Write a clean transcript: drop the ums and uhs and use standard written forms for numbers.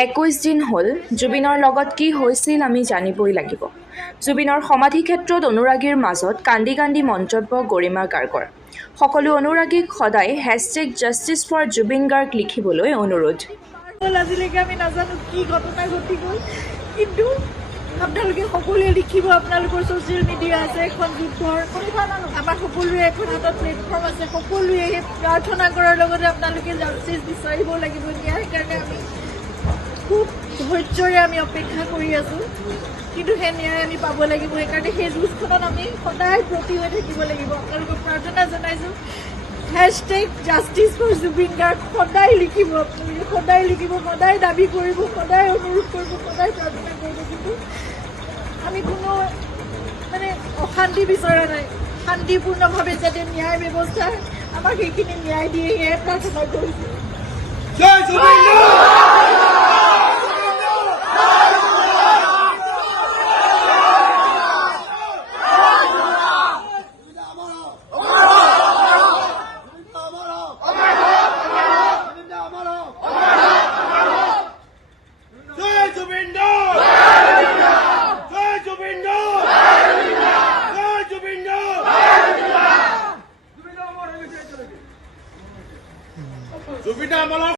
21 দিন হ'ল জুবিনৰ লগত কি হৈছিল আমি জানিবই লাগিব। জুবিনৰ সমাধি ক্ষেত্ৰত অনুৰাগীৰ মাজত কান্দি কান্দি মন্তব্য গৰিমা গাৰ্গৰ। সকলো অনুৰাগীক সদায় #জাষ্টিছ ফৰ জুবিন গাৰ্গ লিখিবলৈ অনুৰোধ। আজিলৈকে আমি নাজানো কি ঘটনা ঘটি গ'ল, কিন্তু আপোনালোকে সকলোৱে লিখিব। আপোনালোকৰ ছ'চিয়েল মিডিয়া আছে, এখন যুদ্ধৰ আমাৰ সকলোৰে এখন হাতত প্লেটফৰ্ম আছে। সকলোৱে প্ৰাৰ্থনা কৰাৰ লগতে আপোনালোকে জাষ্টিছ বিচাৰিব লাগিব। ন্যায়ৰ কাৰণে আমি খুব ধৈৰ্যৰে আমি অপেক্ষা কৰি আছোঁ, কিন্তু সেই ন্যায় আমি পাব লাগিব। সেইকাৰণে সেই যুঁজখনত আমি সদায় ব্ৰতী হৈ থাকিব লাগিব। আপোনালোকক প্ৰাৰ্থনা জনাইছোঁ, #জাষ্টিছ ফৰ জুবিন গাৰ্গ সদায় লিখিব। আপোনালোকে সদায় লিখিব, সদায় দাবী কৰিব, সদায় অনুৰোধ কৰিব, সদায় প্ৰাৰ্থনা কৰিব। কিন্তু আমি কোনো অশান্তি বিচৰা নাই। শান্তিপূৰ্ণভাৱে যাতে ন্যায় ব্যৱস্থা আমাক সেইখিনি ন্যায় দিয়ে, সেয়াই প্ৰাৰ্থনা কৰিছোঁ।